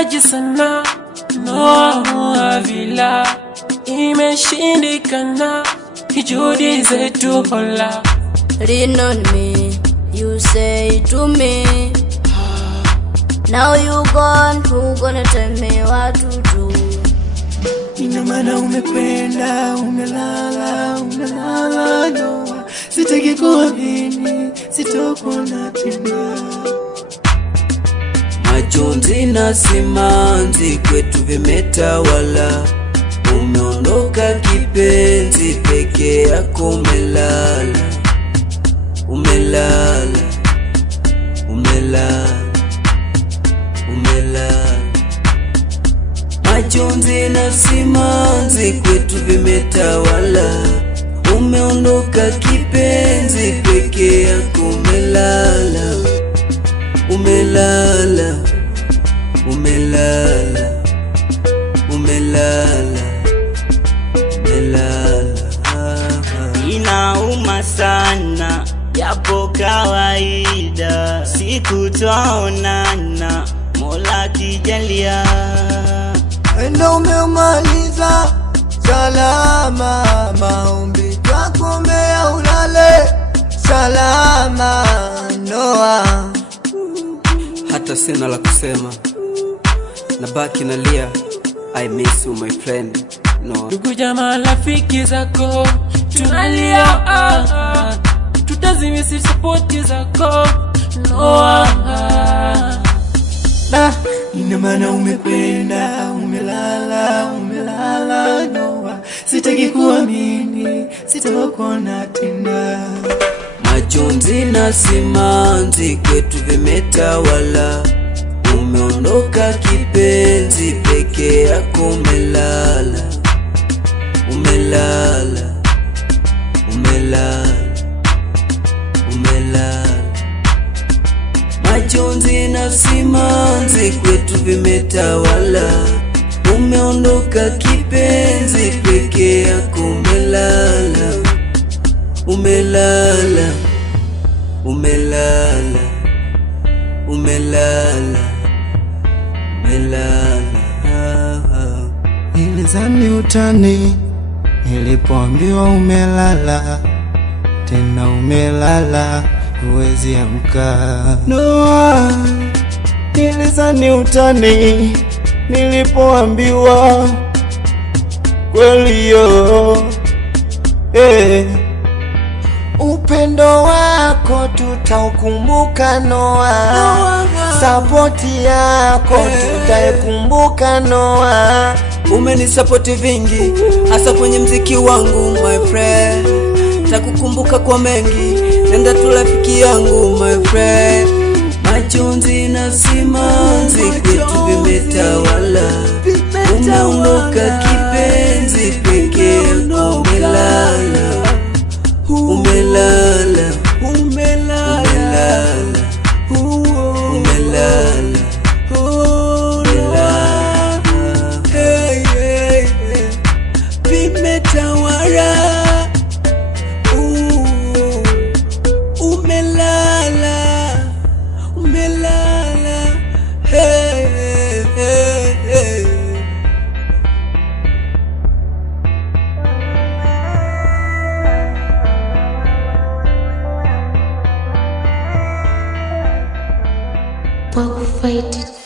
umehitaji sana, no vila imeshindikana, juhudi zetu hola. Lean on me, you say to me. Now you gone, who gonna tell me what to do? Ina maana umekwenda, umelala no. Sitaki kuamini, sitokuona tena. Majonzi na simanzi kwetu vimetawala. Umeondoka kipenzi, peke yako umelala. Umelala, umelala, umelala. Majonzi na simanzi kwetu vimetawala. Umeondoka kipenzi, peke yako umelala. Umelala, umelala, umelala, umelala. Inauma sana, yapo kawaida, siku twaonana, Mola kijalia. Enda umemaliza salama, maombi twakuombea ulale salama, Noah. Hata sina la kusema, nabaki nalia. I miss you my friend, Noah. Ndugu jamaa rafiki zako tunalia, tutazimisi support zako, Noah. Ina maana umekwenda, umelala Noah. Sitaki kuamini, sitakuona tena. Majonzi na simanzi kwetu vimetawala. Umeondoka kipenzi, peke yako umelala. Umelala, umelala, umelala. Majonzi na simanzi kwetu vimetawala. Umeondoka kipenzi, peke yako umelala. Umelala, umelala, umelala, umelala. Nilizani utani nilipoambiwa umelala, tena umelala huwezi amka, Noah. Nilizani utani nilipoambiwa kweli yo, upendo wako tutaukumbuka, Noah. Sapoti yako tutaikumbuka, Noah. Umenisapoti vingi, hasa kwenye mziki wangu my friend. Takukumbuka kwa mengi, nenda tu rafiki yangu my friend. Majonzi na simanzi kwetu vimetawala. Umeondoka kipenzi, peke yako umelala. Umelala, umelala, umelala, umelala. Hey, hey, hey. Vimetawala. Umelala, umelala. Hey, hey, hey, hey. Wow, fight it.